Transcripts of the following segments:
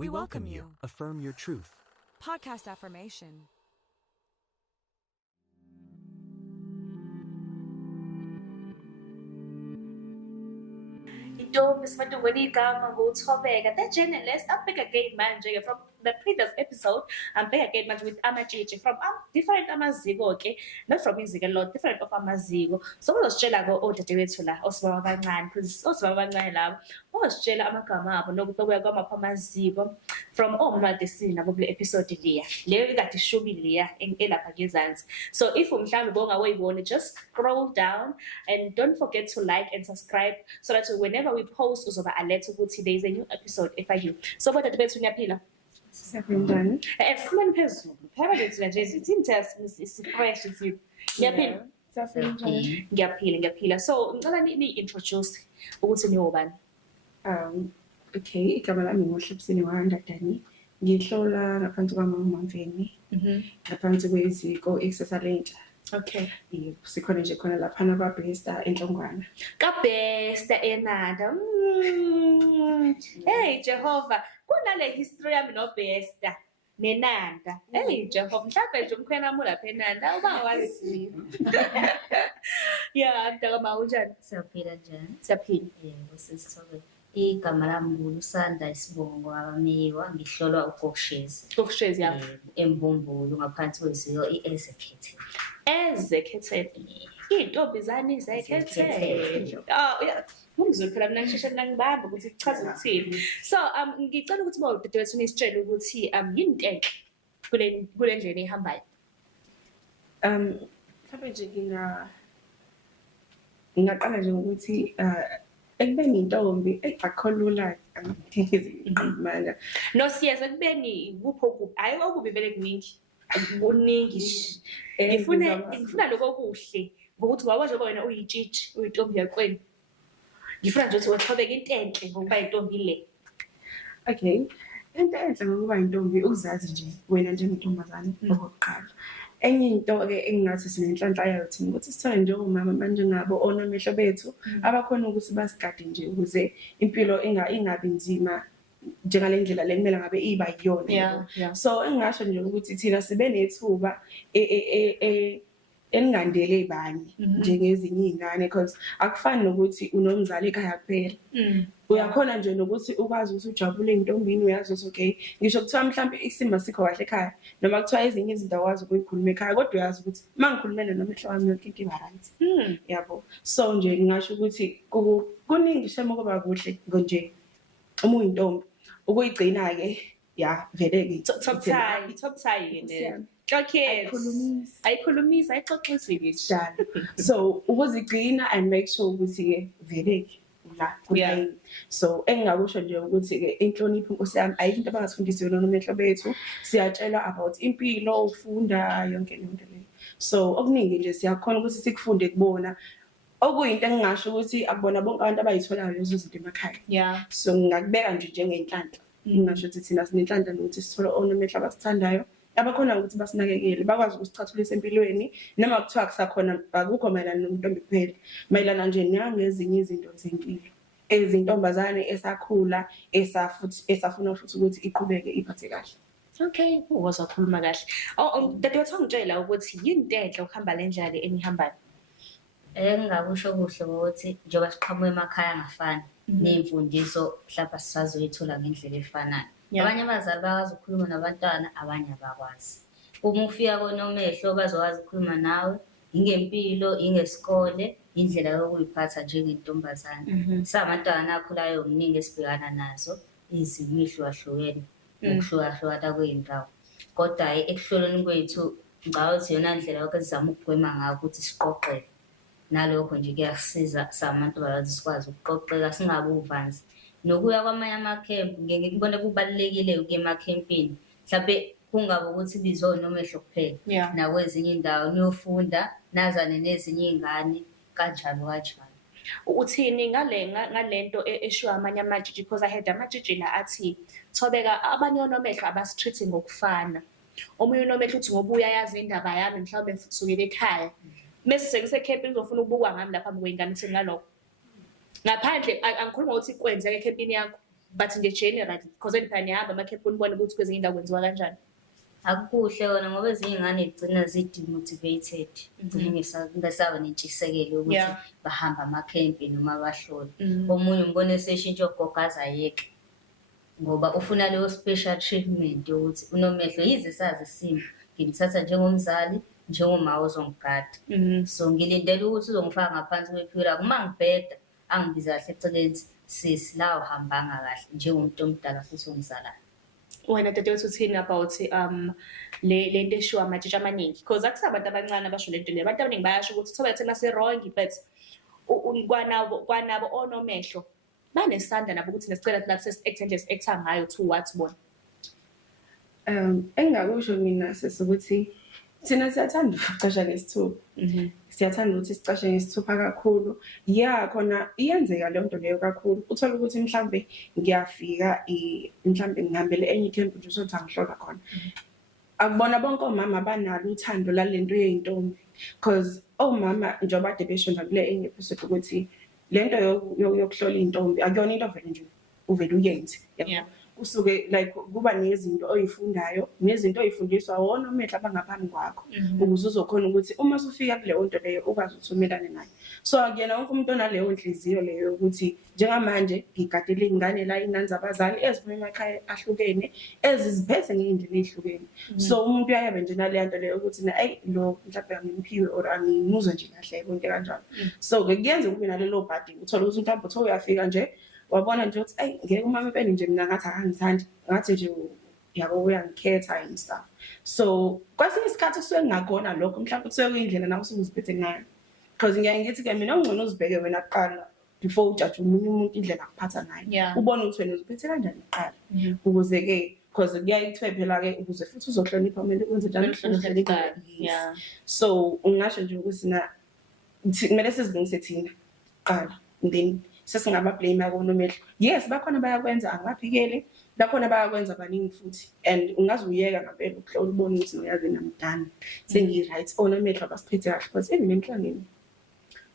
We welcome you. Affirm your truth. Podcast affirmation. Intombi simadongweni igama ngokuthobeka. That journalist, I'm back again manje from the previous episode. I'm back again manje with Amajiji from different amaziko, okay? Not from music a lot, different of amaziko. So uzositshela odadewethu la, osibaba abancane, because osibaba abancane labo, uzositshela amagama abo nokubuya kwamaphi amaziko from omama desini nabo kule episode liya. Leyo ikade ishubile liya elapha ngezansi. So if umhlawumbe bongawuyiboni, just scroll down and don't forget to like and subscribe so that whenever we post uzoba alert ukuthi there is a new episode efakiwe. So bodwa bethu niyaphila? Siyaphindana. Sikhuluma phezulu. Phela bethu nje sithi is fresh is niyaphila? Siyaphindana. Ngiyaphila. So ngicela ni-introduce ukuthi niyobani. Okay, igama lami ngoHlebiseni Wandadani. Ngihlola ngaphansi kwaMamamveni. Ngaphansi kweziko Excellentia. Okay. Sikhona nje khona lapha nababhesta enhlongwana. Kabhesta enanda. Hey Jehova, kunale history yami nobhesta nenanda. Hey Jehova, mhlawumbe nje umkhwena wami lapha enanda ubangawazi. Yeah, mntaka unjani? Siyaphila njani? Siyaphila. Yebo sisithobe. Igama lami nguLusanda Isibongo Abamiwa, ngihlolwa uGokushezi. Kokushezi yami. Embumbulu ngaphansi kweziko iEzekhethe. Ezekhetheni. Intombizane zekhetheni. Oh yeah. Ngizwe phela mina ngisheshe ngibamba ukuthi kuchaza ukuthini. So ngicela ukuthi bodadewethu nisitshele ukuthi yini intenhle kule ndlela ehambayo. Mhlawumbe nje ngingaqala nje ukuthi ekubeni intombi akholula manje. No siyeza kubeni kupho kuphi. Hayi okubi vele kuningi. Kuningi. Ngifuna lokho okuhle ngokuthi wabaje wena uyitshitshi uyintombi yakweni. Ngifuna nje ukuthi wathobeka into enhle ngokuba intombi le. Okay. Into enhle ngokuba intombi ukuzazi nje wena njengentombazane okokuqala. Enye into ke engingathi sinenhlanhla yayo thina ukuthi sithole nje omama manje ngabo onomehlo bethu abakhona ukuthi basigade nje ukuze impilo ingabi nzima njengale ndlela lekumele ngabe iba yiyona. So engingasho nje ukuthi thina sibe nethuba engandele ibani njengezinye izingane because akufani nokuthi unomzali ekhaya kuphela. Uyakhona nje nokuthi ukwazi ukuthi ujabule intombini uyazi ukuthi okay ngisho kuthiwa mhlawumbe isimo sikho kahle ekhaya noma kuthiwa ezinye izinto akwazi ukuyikhuluma ekhaya kodwa uyazi ukuthi mangikhulumene nomehlo wami yonke into iba right. Yabo. So nje ngingasho ukuthi kuningi shema kuba kuhle nje uma uyintombi ukuyigcina ke vele ke Top tie yini. Okay. Ayikhulumisa ayixoxisile njalo. So ukuzigcina and make sure ukuthi ke vele la kuyayi. So engingakusho nje ukuthi ke inhlonipho inkosi yami ayikho into abangasifundisi yona nomehlo bethu. Siyatshelwa about impilo, ufunda yonke into le. So okuningi nje siyakhona ukuthi sikufunde kubona. Okuyinto engingasho ukuthi akubona bonke abantu abayitholayo lezo zinto emakhaya. So ngingakubeka nje njengenhlanhla. Ngingasho ukuthi thina sinenhlanhla nokuthi sithola onomehlo abasithandayo. Abakhona ukuthi basinakekele bakwazi ukusichathulisa empilweni noma kuthiwa kusakhona akukho mayelana nomuntu kuphela mayelana nje nangezinye izinto zempilo ezintombazane esakhula esafuna futhi ukuthi iqhubeke iphathe kahle. Okay, wazakhuluma kahle. Dadewethu ngitshela ukuthi yini enhle ukuhamba le ndlela enihambayo. Engingakusho kuhle ukuthi njengoba siqhamuka emakhaya angafani nemfundiso mhlawumbe sisazoyithola ngendlela efanayo. Abanye abazali bakwazi ukukhuluma nabantwana abanye abakwazi. Uma ufika konomehlo bazokwazi ukukhuluma nawe ingempilo, ingesikole, indlela yokuyiphatha njengentombazane. Samantwana akhulayo omningi esibhekana nazo izimo ehlukahlukene ukuhlukahlukana kwey'ndawo. Kodwa ekuhloleni kwethu ngicabanga ukuthi yona ndlela yokuzama ukugwema ngayo ukuthi siqoqeke. Nalokho nje kuyasiza samantombazane sikwazi ukuqoqeka singabi uvanzi. Nokuya kwamanye amakhempu ngikubona kubalulekile ukuya emakhempini mhlawumbe kungabe ukuthi bizwe nomehlo kuphela nakwezinye indawo niyofunda nazane nezinye izingane kanjalo. Uthini ngalento eshiwa amanye amajiji because I had amajiji la athi thobeka abanye onomehlo abasitreat ngokufana. Omunye unomehlo uthi ngoba uyayazi indaba yami mhlawumbe kusukela ekhaya. Mase sengisekhempini ngizofuna ukubukwa ngami lapha kwengane uthi ngalokho. Ngaphandle angikhuluma ukuthi kwenzeke ekhempini yakho. but nje generally because phela niyahamba emakhephe unibone ukuthi kwezinye indawo kwenziwa kanjani. Akukuhle kona ngoba ezinye iy'ngane zigcina zi-demotivated, gcine ngesaba nentshisekelo yokuthi Yeah. bahamba amakhempi noma bahlole. Omunye umbone eseshintsha ogogaza ayeke ngoba ufuna leyo special treatment yokuthi unomehlo yize sazi isimo ngimthatha njengomzali njengoma ozongigada. So ngilindele ukuthi uzongifaka ngaphansi kwephila uma ngibheda angibiza kahle eceleni sisi la uhambanga kahle njengomuntu omdala futhi ongizalayo. Wena dadewethu uthini about le nto eshiwa amatshitshi amaningi because akusabantu abancane abasho lento leyo abantu abaningi bayasho ukuthi Thobeka mase-wrong but kwanabo onomehlo banesandla nabo ukuthi nesicela thina sesi-acta ngayo towards bona. Engingakusho mina sesikuthi thina siyathanda ukucasha ngesithupha. Siyathanda ukuthi sicashe ngesithupha kakhulu. Yeah, khona iyenzeka le nto leyo kakhulu. Uthola ukuthi mhlambe ngiyafika mhlambe ngihambele enye camp nje sokuthi angihlola khona. Akubona bonke omama banalo uthando lalento yeyintombi because omama njengoba ade beshonza kule enye episode ukuthi lento yokuhlola intombi akuyona into vele nje uvela uyenze. Yeah. Usuke like kuba nezinto oyifundayo nezinto oyifundiswa wona omehla abangaphambi kwakho ukuze uzokhona ukuthi uma usufika kule nto leyo ukwazi ukuthumelana nayo. So akuyena wonke umuntu onaleyo nhliziyo leyo ukuthi njengamanje ngigadele ingane la ingane zabazali eziphuma emakhaya ahlukene eziziphethe ngeindlela ezihlukene. So umuntu uyayabe nje nale nto leyo ukuthi na lo mhlawumbe angimpiwe or angimuzwa nje kahle konke kanjalo. So kuyenza kube nalelo body uthola ukuthi mhlawumbe utho uyafika nje wabona nje ukuthi ngeke umama empela nje mina ngathi akangithandi ngathi nje yabo uyangikhetha and stuff. So kwesinye isikhathi kusuke ngakona lokho mhlawumbe kusuke kuyindlela nawe usuziphethe ngayo because ngiyaye ngithi ke mina ongcono uzibheke wena kuqala before ujudge umuntu indlela akuphatha ngayo ubone ukuthi wena uziphethe kanjani kuqala ukuze ke because kuyaye kuthiwe phela ke ukuze futhi uzohlonipha kumele wenze njalo uhlonipha. Yeah. So ungasho nje ukuthi na kumele sizilungise thina qala then sesingaba blame akonomehlo. Yes bakhona bayakwenza angaphikele bakhona bayakwenza abaningi futhi and ungaze uyeka ngempela ukuhlola ubone ukuthi noyazi namdana sengi right onomehlo abasiphethe kahle because even emhlangeni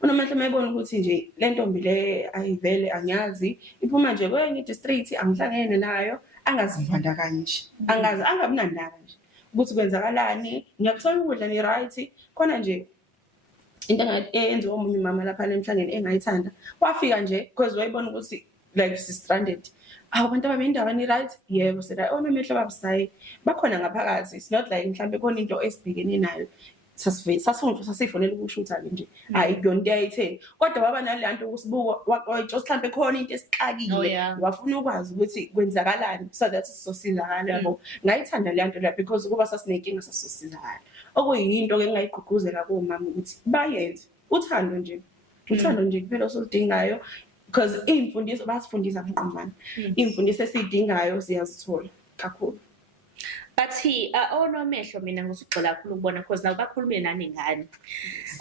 unomehlo mayibona ukuthi nje le ntombi le ayivele angiyazi iphuma nje kwenye district angihlangene nayo angazivandakanye nje angabi nandaba nje ukuthi kwenzakalani ngiyakuthola ukudla ni right khona nje into engenziwa omunye mama lapha emhlangeni engayithanda wafika nje because wayibona ukuthi like stranded abantu ababendaba ni right yebo sela onomehlo babusayi bakhona ngaphakathi it's not like mhlambe khona into esibhekene nayo sasifonela ukushutha nje hayi kuyona into ayitheni kodwa baba nalanto ukusibuka wajosi mhlambe khona into esixakile wafuna ukwazi ukuthi kwenzakalani so that sizosizakala yabo ngayithanda le nto la because kuba sasinenkinga sasizosizakala okuyinto ke ngayigqugquzela komama ukuthi bayenze uthando nje kuphela osoludingayo because imfundiso basifundisa mqombana imfundiso esiyidingayo siyazithola kakhulu. But onomehlo mina ngizugxila kakhulu ukubona because nabo bakhulumile nani ngani.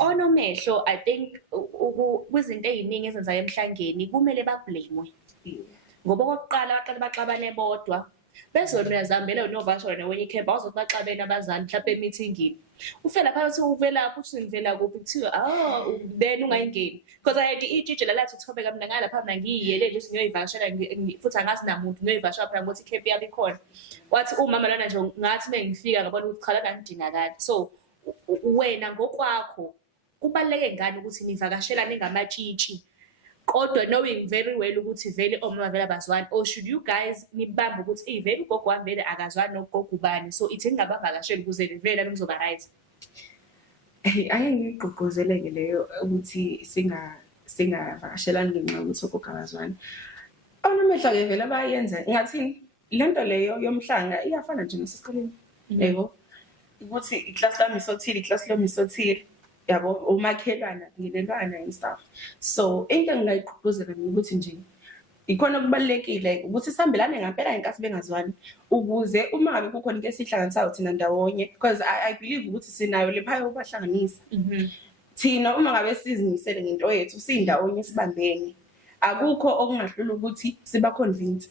Onomehlo I think kwizinto eziningi ezenzayo emhlangeni kumele bablamewe. Ngoba okokuqala baqala baxabane bodwa. Bese wena uyazihambela unovasho wena wenye camp awuzothi baxabene abazali mhlawumbe emeetingini. Ufela phakathi uvelaphi uthi ngivela kuphi kuthiwa then ungayingeni because I had ijiji lalathi Thobeka mina ngalapha mina ngiyiyele nje ngiyoyivashela futhi angazi namuntu ngiyoyivashela phela ngokuthi camp yami ikhona. Wathi umama lona nje ngathi mengifika ngabona ukuthi cha lana ngidingakala. So wena ngokwakho kubaleke ngani ukuthi nivakashelane ngamatshitshi kodwa knowing very well ukuthi vele omama vele abazwani or should you guys nibambe ukuthi vele ugogo wami vele akazwani nogogo ubani so ithi ngingabavakashela ukuze vele nizoba right. Ake ngigqugquzeleke leyo ukuthi singavakashelani ngenxa yokuthi ugogo akazwani. Onomehlo ke vele bayenza ngathi lento leyo yomhlanga iyafana nje nasesikoleni yebo ukuthi iclass lami isothile iclass lami isothile yabo umakhelwana ngilelwana and stuff. So into engingayigqugquzela mina ukuthi nje ikhona kubalekile ukuthi sihambelane ngempela inkathi bengazwani ukuze uma ngabe kukhona into esihlanganisayo thina ndawonye because I believe ukuthi sinayo lephayo ubahlanganisa. Thina uma ngabe sizimisele ngento yethu sindawonye sibambene akukho okungahlula ukuthi siba convince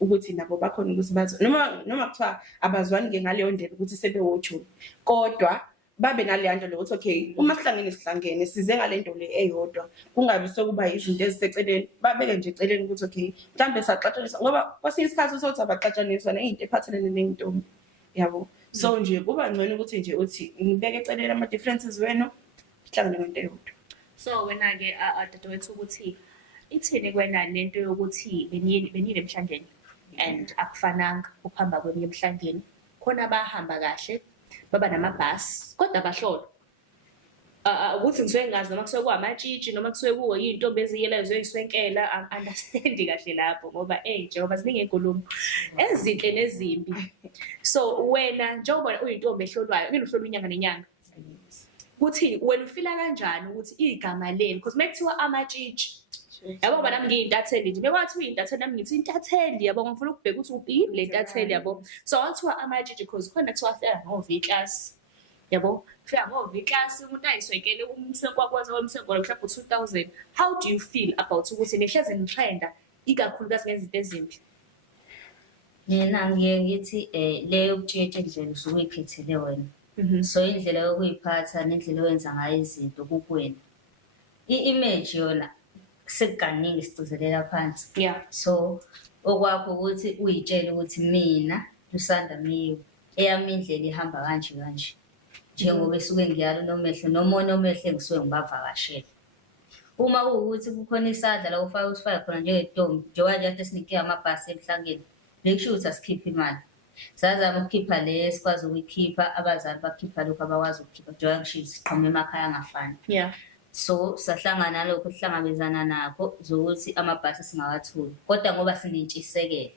ukuthi nabo bakhona ukuthi bazo noma kuthiwa abazwani ngaleyo ndlela ukuthi sebewoju kodwa babe naleya ndlela ukuthi okay uma sihlangene size ngalento le eyodwa kungabi sokuba izinto eziseceleni babeke nje eceleni ukuthi okay mhlambe saxatshaniswa ngoba kwesinye isikhathi usothi abaxatshaniswa nezinto ephathelene nentombi yabo so nje kuba ngcono ukuthi nje uthi ngibeke eceleni ama differences wenu sihlangane ngento eyodwa. So wena ke dadewethu ukuthi ithini kwena lento yokuthi benile emhlangeni and akufananga ukuhamba kwenye emhlangeni khona bahamba kahle baba namabhasi kodwa bahlolo ukuthi ngisuke ngazi noma kusuke kuamatshitshi noma kusuke kuwo intombi eziyela ezoyiswenkela understand kahle lapho ngoba njengoba ziningi inkulumo ezinhle nezimbi. So wena njengoba uyintombi ehlolwayo ngene uhlolwa inyanga nenyanga kuthi wena ufila kanjani ukuthi igama leni because mekuthiwa amatshitshi yabo ngoba nami ngiyintatheli nje bekwathi uyintatheli nami ngithi intatheli yabo ngifuna ukubheka ukuthi uphi le ntatheli yabo so wathiwa amatshitshi because khona kuthiwa fika ngo-V class yabo fika ngo-V class umuntu ayiswekele umsenkwakwakwazi womsenkolo mhlawumbe 2000. How do you feel about ukuthi nehlezi nitrenda ikakhulukazi ngezinto ezimbi? Mina ngiye ngithi leyo yokutshintsha indlela usuke uyikhethele wena so indlela yokuyiphatha nendlela owenza ngayo izinto kukwena i-image yona sekukaningi sigcizelela phansi so okwakho ukuthi uyitshele ukuthi mina Lusanda Miwe eyami indlela ihamba kanje njengoba esuke ngiyalo nomehlo noma onomehle ngisuke ngibavakashela uma kuwukuthi kukhona isandla la ufaka usifaka khona njengetombi njengoba nje sinikike amabhasi emhlangeni lekusho ukuthi asikhiphe imali sizama ukukhipha le sikwazi ukuyikhipha abazali bakhipha lokho abakwazi ukukhipha njengoba ngisho siqhamuka emakhaya angafani so sahlangana lokho sihlangabezana nakho zokuthi amabhasi singawathuli kodwa ngoba sinentshisekelo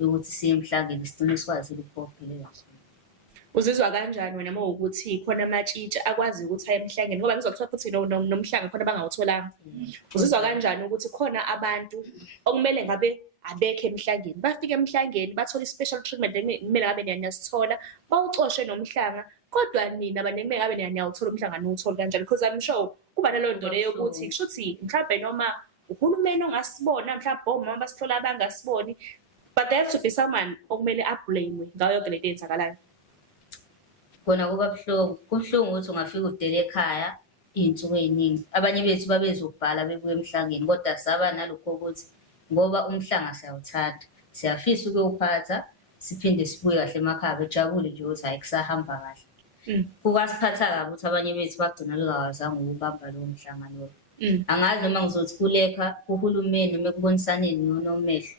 ukuthi siye emhlangeni sigcine sikwazi ukuphophela. Uzizwa kanjani wena uma ukuthi khona amatshitshi akwazi ukuthi aye emhlangeni ngoba ngizokuthola futhi nomhlanga khona bangawutholanga uzizwa kanjani ukuthi khona abantu okumele ngabe abekho emhlangeni bafika emhlangeni bathola i-special treatment kumele ngabe niyasithola bawucoshe nomhlanga kodwa nina abantu kumele ngabe niyawuthola umhlanga niwuthole kanjani because I'm sure kuba naleyo nto leyo ukuthi kusho ukuthi mhlawumbe noma uhulumeni ongasibona mhlawumbe omama basithola abangasiboni but there have to be someone okumele ablamewe ngayo yonke lento eyenzakalayo. Kona kuba buhlungu ukuthi ungafika udele ekhaya iy'nsuku ey'ningi abanye bethu babezobhala bebuya emhlangeni kodwa saba nalokho ukuthi ngoba umhlanga siyawuthanda siyafisa ukuyowuphatha siphinde sibuye kahle emakhaya bejabule nje ukuthi hayi kusahamba kahle kukasiphatha kabi ukuthi abanye bethu bagcina lungawazanga ukubamba lowo mhlangano angazi noma ngizothi kulekha kuhulumeni noma ekubonisaneni nonomehlo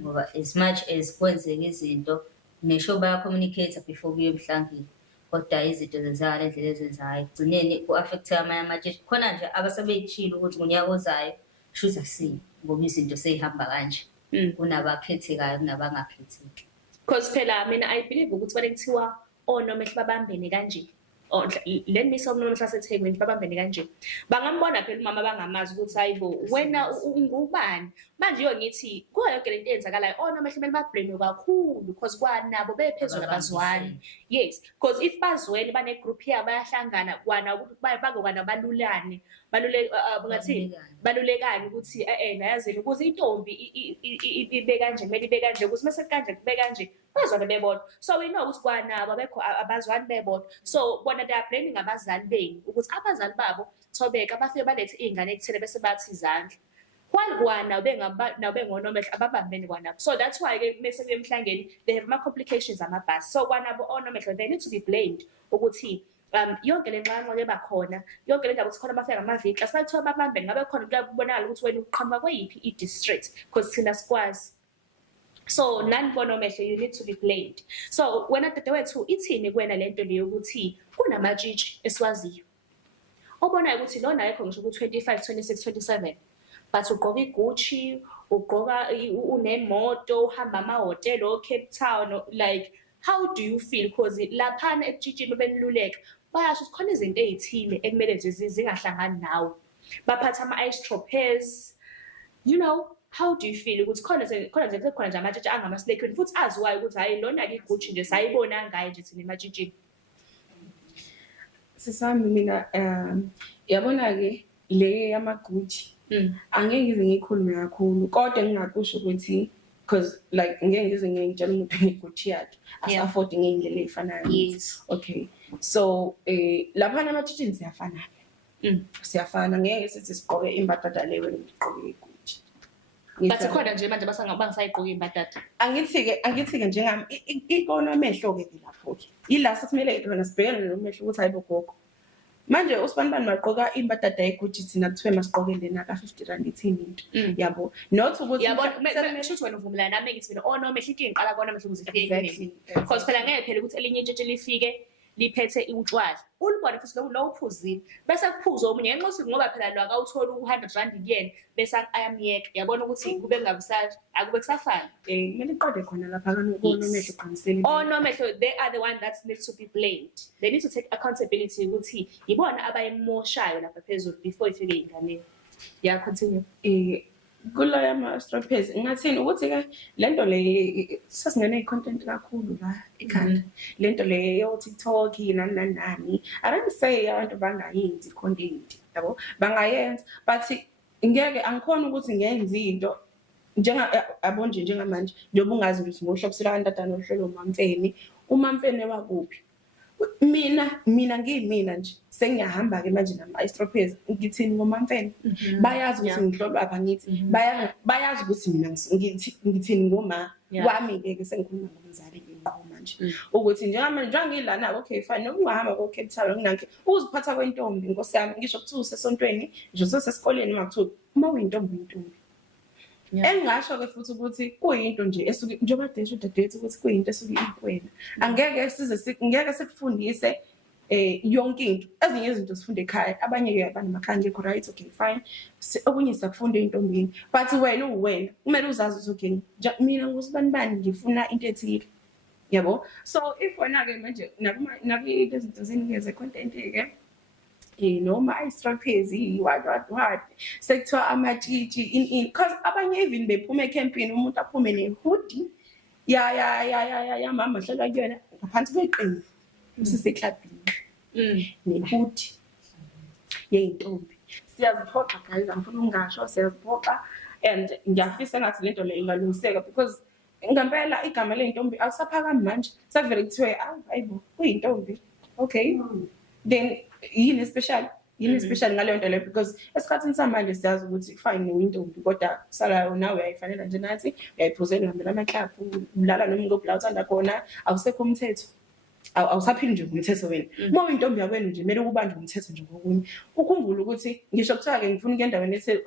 ngoba as much as kwenzeka izinto nesho baya-communicate before kuye emhlangeni kodwa izinto zenzeka le ndlela ezenzayo kugcineni ku-affecte amanye amatshitshi khona nje abasebeyitshile ukuthi ngonyaka ozayo shuthi asiyi ngoba izinto seyihamba kanje kunabakhethekayo kunabangakhetheki because phela mina I believe ukuthi bale kuthiwa onomehlo babambene kanje le misa omnomehlo aseThekwini babambene kanje bangambona phela umama bangamazi ukuthi hayibo wena ungubani manje iyo ngithi kuyo yonke lento eyenzakalayo onomehlo kumele bablame kakhulu because kwanabo bephezulu abazwani yes because if bazwene bane group yabo bayahlangana kwana ukuthi bakokwana balulane ngathi balulekani ukuthi nayazini ukuthi intombi ibe kanje kumele ibe kanje ukuthi mase kanje kube kanje bazwane bebodwa so we know ukuthi kwanabo abekho abazwani bebodwa so bona they are blaming abazali beni ukuthi abazali babo thobeka bafike balethe izingane ekuthele bese bathi izandla kwana bengonomehlo ababambene kwanabo so that's why ke mase emhlangeni they have more complications amabhasi so kwanabo onomehlo they need to be blamed ukuthi yonke le nxanxo ebakhona yonke le ndaba ukuthi khona bafika ngamaviki asibalithiwa babambene ngabe khona kuyabonakala ukuthi wena uqhamuka kweyiphi i-district because thina sikwazi so nanbonomehlo you need to be blamed so wena dadewethu ithini kwena lento leyo ukuthi kunamatshitshi esiwaziyo obonayo ukuthi lona ayekho ngisho ku-25 26 27 but ugqoka iGucci ugqoka unemoto uhamba amahhotela o-Cape Town like how do you feel because laphana ekutshitshini beniluleka bayasho ukuthi khona izinto ezithile ekumele nje zingahlangani nawe baphatha ama-ice-troppers you know how do you feel ukuthi khona nje amatshitshi angamaslekweni futhi aziwayo ukuthi hayi lona-ke iGucci nje sayibona ngayo nje thina ematshitshini sisami mina yabona-ke le yamaGucci angeke ngize ngikhulume kakhulu kodwa ngingakusho ukuthi because like ngeke ngize ngitshela umuntu ngiguthi yakhe Yeah. afford ngeyindlela ezifanayo. Yes. Okay. So lapha nama-teaching siyafana. Siyafana ngeke sithi sigqoke imbadada leyo ngigqoke iguthi. But khona nje manje bangisayigqoka imbadada. Angithi-ke njengami ikona amehlo-ke lapho-ke yila sekumele khona sibhekane nomehlo ukuthi hayibo gogo manje usibanibani bagqoka imbadada yeguthi thina kuthiwe masigqoke lena ka-50 rand ithini into yabo not ukuthi Yabona kusho wena uvumelana nami ngithi mina nomehlo inkinga iqala kona mehlo ukuze ifike Exactly. because phela ngeke phela ukuthi elinye itshe lifike liphethe utshwala ulibone futhi lo uphuzile bese kuphuza omunye ngenxa ukuthi ngoba phela lo akawuthola u100 rand kuyena bese ayamyeka yabona ukuthi kube kungabusathi akube kusafana kumele iqonde khona lapha nomehlo uqinisele nomehlo they are the one that needs to be blamed. They need to take accountability ukuthi yibona abayimoshayo lapha phezulu before ifike ingane. Yeah, continue. Kula yama-stropes ngathini ukuthi-ke lento le sasingene i-content kakhulu la ekhanda lento le yo-TikTok nani akangisay abantu bangayenzi i-content yabo bangayenza but ngeke angikhona ukuthi ngenze into abonje njengamanje njengoba ungazi ukuthi ngohlobisela kantatana ohlelo uMamfene wakuphi mina ngiyimina nje sengiyahamba-ke manje nama-stropes ngithini ngoMamfene bayazi ukuthi ngihlolwa apha ngithi bayazi ukuthi mina ngithini ngoma wami-ke sengikhuluma ngomzali-ke ngqo manje ukuthi njengangilana okay fine noma ungahamba ko-Cape Town nginakhe ukuziphatha kwentombi nkosi yami ngisho kuthiwa usesontweni ngisho usesesikoleni uma kuthiwa uma uyintombi engasho-ke futhi ukuthi kuyinto nje esuke njengoba desho dadethu ukuthi kuyinto esuke ikwena ngeke sikufundise yonke into ezinye izinto sifunde ekhaya abanye-ke abanemakhaya ngekho right okay fine okunye siyakufunda ey'ntombini but wena uwena kumele uzazi ukuthi okay mina ngusibanibani ngifuna into ethile yabo so if wena-ke manje nakuyizinto ezinto zinikeze content-ke noma i-stropes what sekuthiwa amatshitshi in because abanye even bephuma ecampini umuntu aphume nehoodie ya mama hlala kuyona ngaphansi kweqembu usiseklabhini nehoodie yeyintombi siyaziphoqa guys angifuna ungasho siyaziphoqa and ngiyafisa ngathi lento le ingalungiseka because ngempela igama leyintombi awusaphakami manje sekuvele kuthiwe hayibo kuyintombi okay then yini special ngaleyo nto leyo because esikhathini samanje siyazi ukuthi fine uyintombi kodwa kusalayo nawe uyayifanela nje nathi uyayiphuzela uhambela amaklabhu ulala noma ngobula uthanda khona awusekho umthetho awusaphili nje ngumthetho wena uma uyintombi yakwenu nje kumele ubanjwe umthetho nje ngokunye ukhumbule ukuthi ngisho kuthiwa-ke ngifuna ukuya endaweni ethi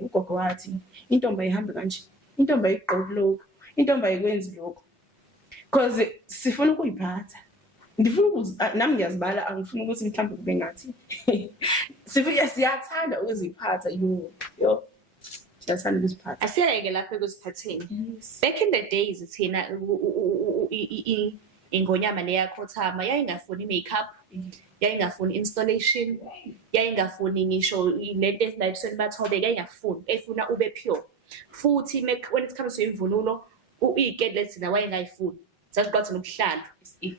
ugogo wathi intombi ayihambe kanje intombi ayigqoki lokhu intombi ayikwenzi lokhu because sifuna ukuyiphatha ngifuna ukuthi nami ngiyazibala angifuni ukuthi mhlawumbe kube ngathi siyathanda ukuziphatha yo siyathanda ukuziphatha asiyeke lapho ekuziphatheni back in the days thina ingonyama leyakhothama yayingafuni makeup yayingafuni installation yayingafuni ngisho lento ezinayisweni bathobe yayingafuni efuna ube pure futhi when it comes to imvunulo uyikede lethina wayengayifuni saziqathi nobuhlalo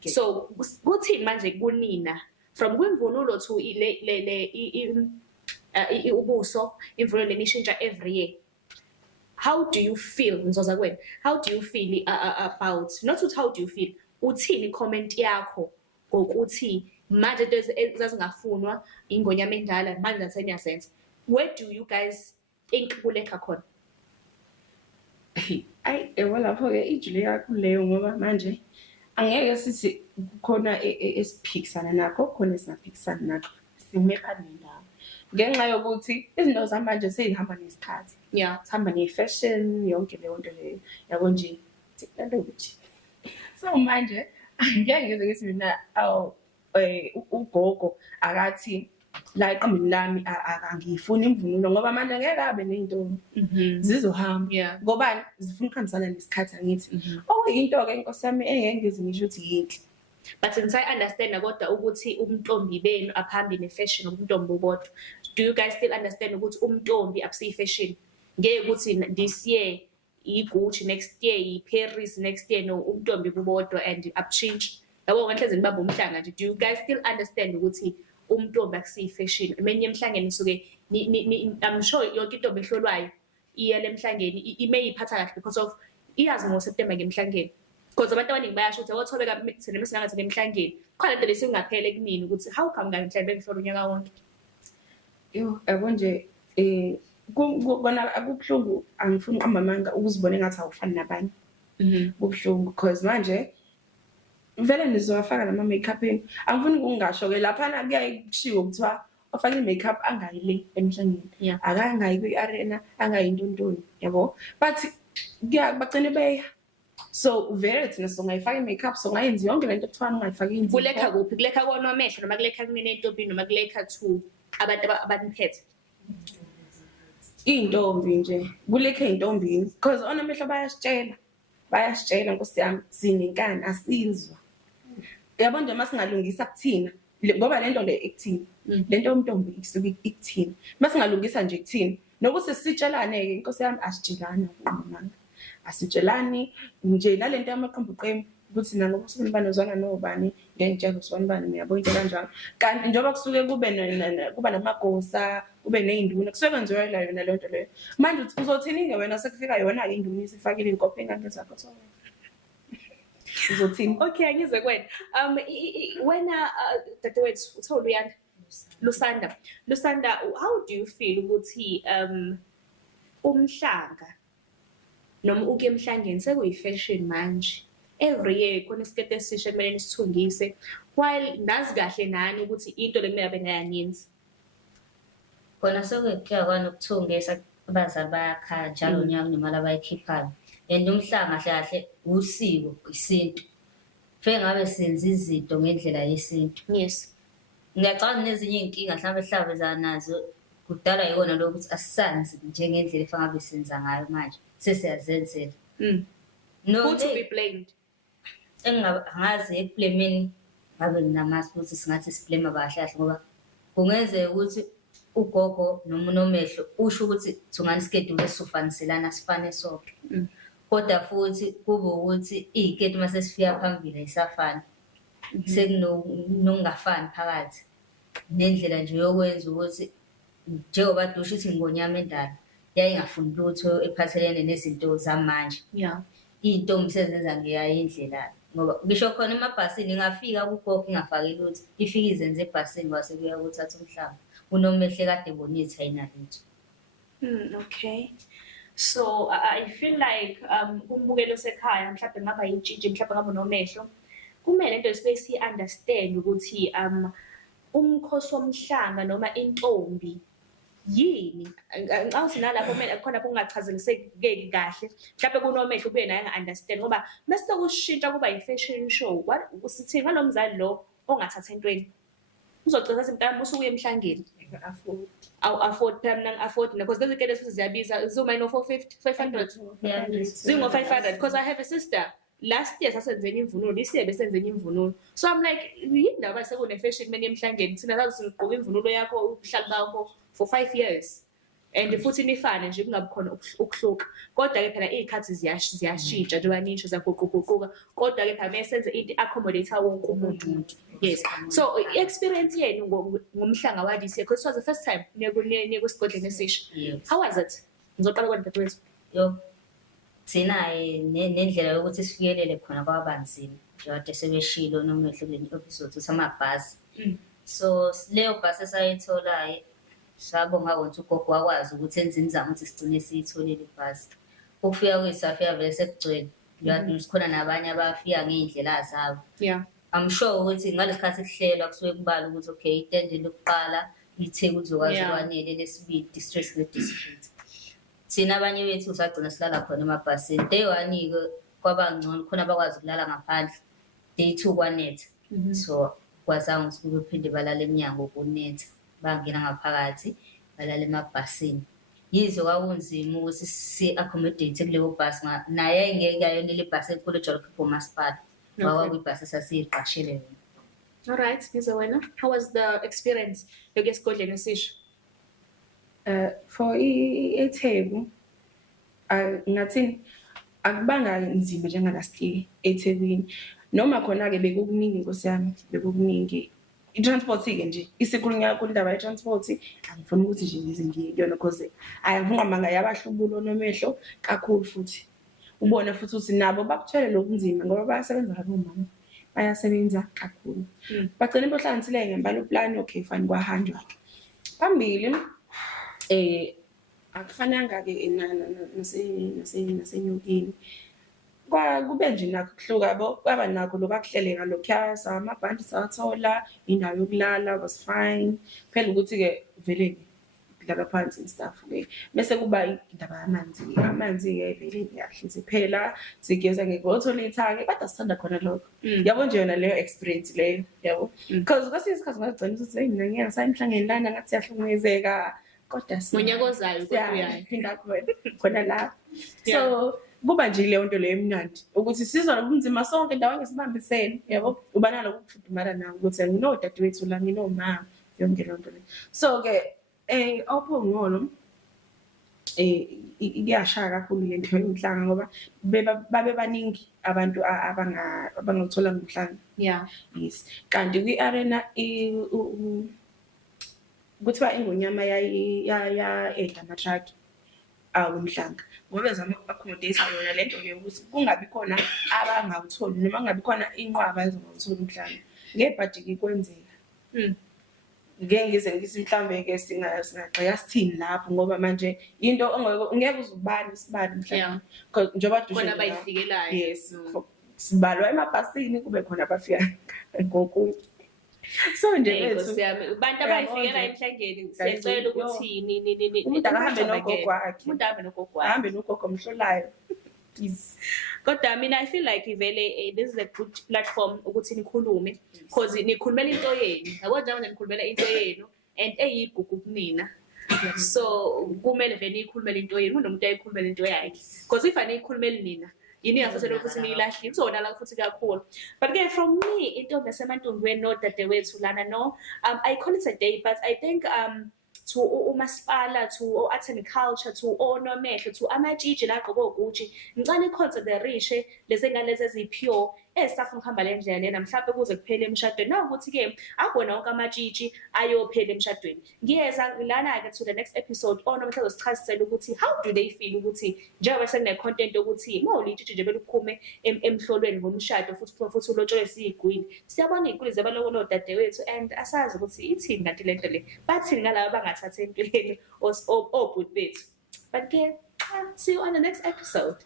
so kuthini manje kunina from kwimvunulo to ubuso imvunulo lenishintsha every year how do you feel ngizoza kwena how do you feel about not what how do you feel uthini comment yakho ngokuthi manje into ezazingafunwa ingonyama endala manje naseniyasenza where do you guys think kulekha khona yebo lapho-ke ijule yakuleyo ngoba manje angeke sithi kukhona esiphikisana nakho khona esingaphikisana nakho sime phambili nendawo ngenxa yokuthi izinto zamanje seyihamba nesikhathi sihamba ne-fashion yonke leyo nto leyo yabo nje technology so manje ngeke ngize ngithi mina ugogo akathi la eqambini lami angifuni imvunulo ngoba manje ngeke abe ney'ntombi zizohamba ngobani zifuna ukuhambisana nesikhathi angithi okuyinto-ke inkosi yami engeke ngize ngisho ukuthi yinhle but ngisayi-understand kodwa ukuthi ubuntombi benu aphambi ne-fashion ubuntombi bubodwa do you guys still understand ukuthi umntombi akusiyi-fashion ngeke ukuthi this year i-Gucci next year i-Paris next year no umntombi bubodwa and upchange yabo ngenhlezeni baba umhlanga nje do you guys still understand ukuthi umntombi akusiyi-fashion emenye emhlangeni suke I'm sure yonke intombi ehlolwayo iyele emhlangeni ime iyiphatha kahle because of iyazi ngoSeptember ngemhlangeni. Because abantu abaningi bayasho ukuthi awuthobeka thina mesingathi ngemhlangeni. Khona into lesingaphele kumina ukuthi how come ngani mhlawumbe bengihlole unyaka wonke. Yabo nje kona akubuhlungu angifuni amamanga ukuzibona engathi awufani nabanye. Kubuhlungu because manje vele nizowafaka nama makeup eni. Angifuni ukungasho ke lapha kuyaye kushiwo kuthiwa ofake makeup angayile emhlangeni. Akangayi kwi-arena, angayi intontoni, yabo. But bagcine beya. So vele thina songayifaka makeup songayenzi yonke lento ekuthiwa ungayifaki inzipho. Kulekha kuphi? Kulekha kona amehlo noma kulekha kunene entobini noma kulekha to abantu abaniphethe. Intombi nje kulekhe intombini because onamehlo bayasitshela Nkosi yami sinenkani asizwa. Yabo nje masingalungisa kuthina ngoba lento le ekuthini lento yomntombi isuke ikuthina masingalungisa nje kuthina nokuthi sitshelane ke Nkosi yami asitshelana mama asitshelani nje nalento yamaqembuqembu ukuthi nalo kusuke banozwana nobani ngentshelo sonibani ngiyabona into kanjalo kanti njengoba kusuke kuba namagosa kube nezinduna kusuke kwenziwa la yona lento leyo manje uzothini ke wena sekufika yona ke induna isifakile inkophe engane zakho so uzothini. Okay, ngize kwena wena dadewethu uTholo Lusanda, how do you feel ukuthi umhlanga noma uke emhlangeni sekuyifashion manje every year khona isikete esisha kumele nisithungise while nazi kahle nani ukuthi into lekumele bengayenzi khona sekuya kwanokuthungisa abazali bayakhala njalo unyaka nemali abayikhiphayo and umhlanga kahle usiko isintu fe ngabe senza izinto ngendlela yesintu. Yes, ngiyacabanga nezinye inkinga mhlawumbe zanazo kudala yona lokuthi asisanzi njengendlela efanele besenza ngayo manje sesiyazenzela who to be blamed. Engazi ekublemeni ngabe nginamazi ukuthi singathi siblema kahle ngoba kungenzeka ukuthi ugogo noma unomehlo usho ukuthi thungani schedule esifaniselana sifane sonke kodwa futhi kube ukuthi iketi mase sifika phambili ayisafani sekunokungafani phakathi nendlela nje yokwenza ukuthi njengoba dusha ithi ngonyama endala yayingafuni lutho ephathelene nezinto zamanje. Intombi sezenza ngeyayo indlela ngoba ngisho khona emabhasini ingafika kugogo ingafaki lutho ifika izenze ebhasini base kuya kuthatha umhlaba unomehle kade bonitha ayinalutho. Okay, so I feel like umbukelo sekhaya mhlawumbe ngaba yintshintshi mhlawumbe ngaba nomehlo kumele into sibe si understand ukuthi umkhosi womhlanga noma intombi yini ngawuthi nalapho kumele khona kungachazeliseki kahle mhlawumbe kunomehlo kuye naye nga-understand ngoba bese kushintsha kuba yi-fashion show sithi ngalomzali lo ongathatha entweni uzogcina semntana usuke emhlangeni afford mina afford because lezi kele futhi ziyabiza zoma 500 zingo 500 because I have a sister last year sasenzeni imvunulo this year besenzeni imvunulo so I'm like yindaba sekune fashion meni emhlangeni thina sathi sigqoka imvunulo yakho ubuhlali bakho for 5 years and futhi nifane nje kungabi khona ukuhluka kodwa ke phela izikhathi ziyashintsha njengoba nisho zaguquguquka kodwa ke phela mesenze into accommodator wonke umuntu. Yes, so experience yenu ngomhlanga wa this year because it was the first time niye kusigodleni esisha. How was it? Ngizoqala kwena dadewethu. Yo thina nendlela yokuthi sifikelele khona kwabanzima njengoba sebeshilo noma ehlukene episode samabhasi so leyo bhasi esayithola sabonga ukuthi ugogo wakwazi ukuthi enze imizamo ukuthi sigcine siyitholile ibhasi ukufika kwesafika vele sekugcwele yathi sikhona nabanye abafika ngeindlela zabo. I'm sure ukuthi ngalesikhathi kuhlelwa kusuke kubala ukuthi okay itende lokuqala iTheku uzokwazi ukwanele lesibili distress district thina abanye bethu sagcina silala khona emabhasini day 1 ke kwabangcono khona abakwazi ukulala ngaphandle day 2 kwanetha so kwazanga ukuthi kuphinde balala eminyango kunetha bangena ngaphakathi balala emabhasini yizo kwakunzima ukuthi si accommodate kuleyo bhasi naye ngeke ayonele ibhasi enkulu ejolof komasipala wawa kwibhasi sasiyiqashele yona. All right, ngize wena how was the experience yokesigodleni esisha? For eTheku ngathi akubanga nzima njenga last year eThekwini noma khona ke bekukuningi Nkosi yami bekukuningi i-transport ke nje isikhulunywa kundaba ye-transport angifuni ukuthi nje ngiyona because ayivunga manga yabahlubulo nomehlo kakhulu futhi ubona futhi ukuthi nabo bakuthwele lokunzima ngoba bayasebenza kabomama bayasebenza kakhulu bagcina bohlanganisile ngembala plan okay fine kwahanjwa phambili akufananga ke nasenyukini kube nje nakho kuhluka yabo kwaba nakho lokuhleleka lokuyasa amabhandi sawathola indawo yokulala was fine phela ukuthi ke vele ngilala phansi and stuff ke bese kuba indaba amanzi ke vele ngiyahlinze phela sigeza ngekotholitha ke kodwa sithanda khona lokho yabo nje yona leyo experience leyo yabo because kwesinye isikhathi ngagcina ukuthi hey mina ngiyasayihlangene lana ngathi siyahlukumezeka kodwa ngonyaka ozayo kodwa uyaphinda khona la so kuba nje leyo nto leyo emnandi ukuthi sizwa nobunzima sonke ndawo ngesibambisene yabo uba nalo ukufudumala nawo ukuthi nginodadewethu la nginomama yonke leyo nto leyo so ke ophongolo iyashaya kakhulu lento yomhlanga ngoba babe baningi abantu abangothola ngomhlanga yes kanti kwi-arena kuthiwa ingonyama ya edla amatraki awumhlanga ngoba bezama accommodate yona lento ke ukuthi kungabi khona abangawutholi noma kungabi khona inqwaba ezongawutholi umhlanga ngebhadi kwenzeka ngeke ngize ngithi mhlambe ke singagxeka sithini lapho ngoba manje into ongeke uzubani isibani mhlawumbe njengoba dushe khona bayifikelayo yes sibalwa emabhasini kube khona abafika ngoku so nje bethu abantu abayifikela emhlangeni siyacela ukuthi umuntu akahambe nogogo wakhe umuntu ahambe nogogo wakhe ahambe nogogo omhlolayo please kodwa mina I feel like vele this is a good platform ukuthi nikhulume because nikhulumela into yenu yabo njengoba nikhulumela into yenu and eyigugu kunina so kumele vele nikhulumela into yenu kunomuntu ayikhulumela into yakhe because if anikhulumela nina yini yafuthi ukuthi niyilahle kuzona la futhi kakhulu but again from me into besemantombweni nodadewethu lana no I call it a day but I think to umasipala to arts and culture to onomehlo to amatshiji la gqobo ukuthi ngicane iconsideration leze ngalezi ezipure esafuna ukuhamba le ndlela lena mhlawumbe kuze kuphele emshadweni nawukuthi ke akubona wonke amatshiji ayophela emshadweni ngiyeza lana ke to the next episode onomehlo uzosichazisela ukuthi how do they feel ukuthi njengoba sekune content ukuthi mawulitshiji nje beluphume emhlolweni ngomshado futhi ulotsholwe siyigwini siyabona igwini zabaloko nodadewethu and asazi ukuthi ithini kanti lento le bathi ngalabo bangathatha entweni obhuti bethu but ke see you on the next episode.